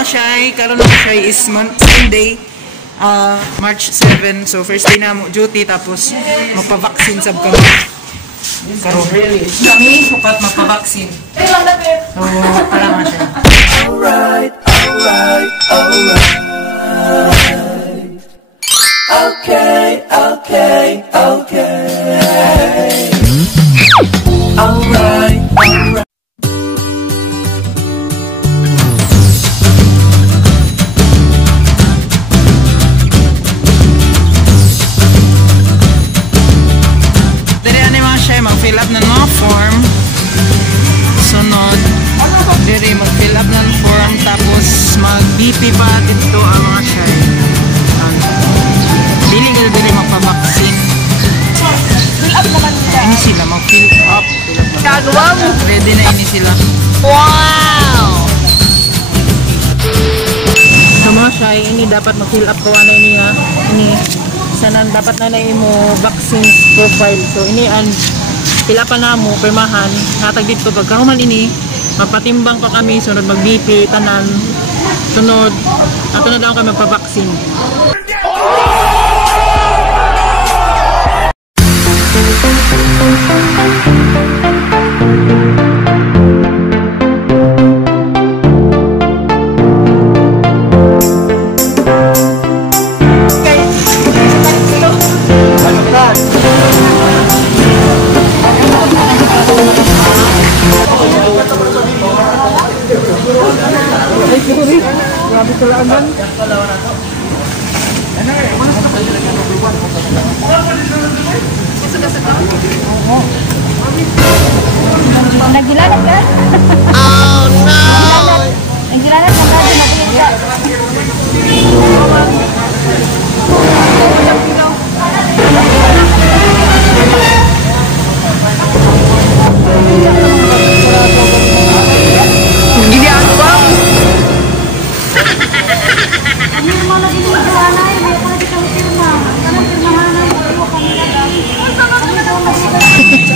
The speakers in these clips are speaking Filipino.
mga shy, karon mga shy is Sunday, March 7. So first day na mo duty tapos magpa-vaccine sab kami. Karon kami sukat magpa-vaccine. So para mga shy. Alright. Okay. Alright. Mag-fill up ng mga form. Sunod, dire mag-fill up ng form tapos mag-BP pa dito ang mga shy. Dili ka dire magpa-vaccine. Fill up naman sila. Ini sila mag-fill up. Kagawa mo. Ready na ini sila. Wow! So mga shy, ini dapat mag-fill up ko na ini ha. Ini sana dapat na mo vaccine profile. So ini pila pa na mo, permahan, natag dito pagkahuman ini, magpatimbang pa kami, sunod mag-BP, tanan, sunod, ato na daw kami magpa-vaccine. Grabe kalaman. Nagdilanat ka? Oh no! Nagdilanat ka ba? Hindi ako ba?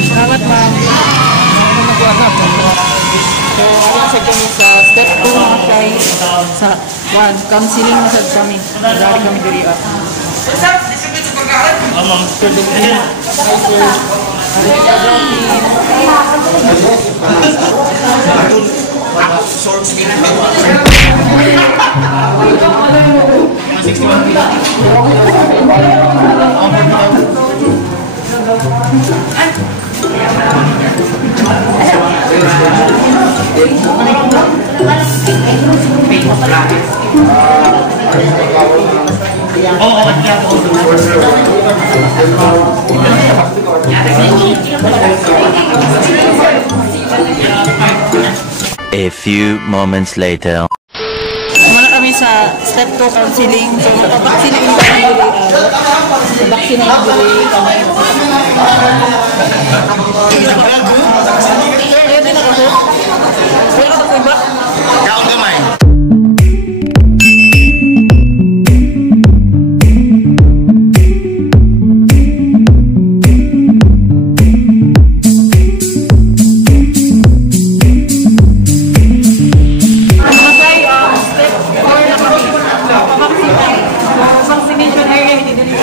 Salamat ma'am. So, nasa kami sa step 2 mga shy. Sa 1, counseling na sad kami. Dari kami diri up. A few moments later. Muna kami sa step 2 counseling. So, magpapaksin na yung dili. Magpapaksin na yung dili. Ready na ako? Ready ka ba iba? Kaon gamay. Vaccination area, hindi dili.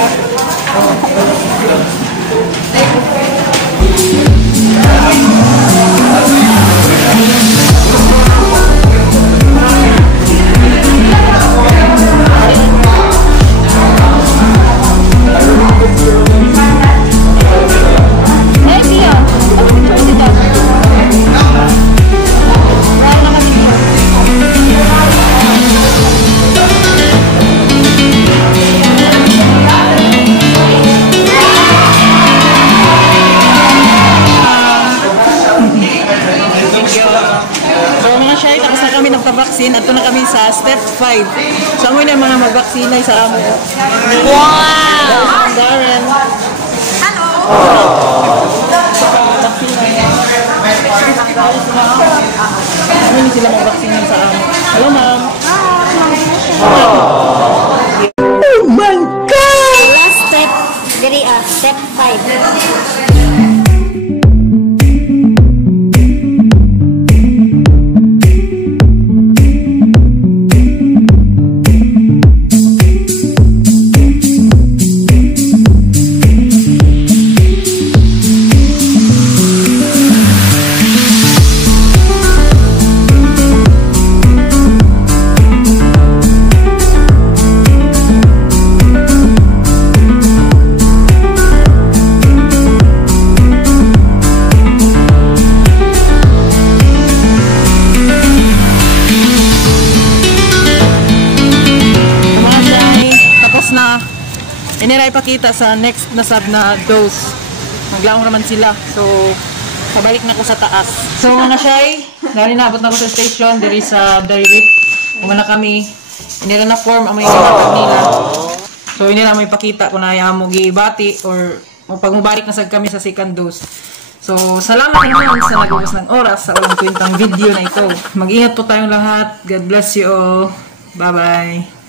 Vaccine ato na kami sa step 5. So amo na mga mag-vaccine sa amo. Wow! Darren. Hello. Ano sila mag-vaccine sa amo? Hello ma'am. Oh my God! Last step, diri step 5. nila ipakita sa next na sub na dose. Maglaong naman sila. So, pabalik na ko sa taas. So, na siya dahil naabot na ko sa station. There is a dairy whip. Umana kami. Inila na form ang may ginatag nila. So, inila may pakita kung na mo gibati or pag mubalik na kami sa second dose. So, salamat naman sa nagubos ng oras sa walang kwentang video na ito. Mag-ingat po tayong lahat. God bless you all. Bye-bye.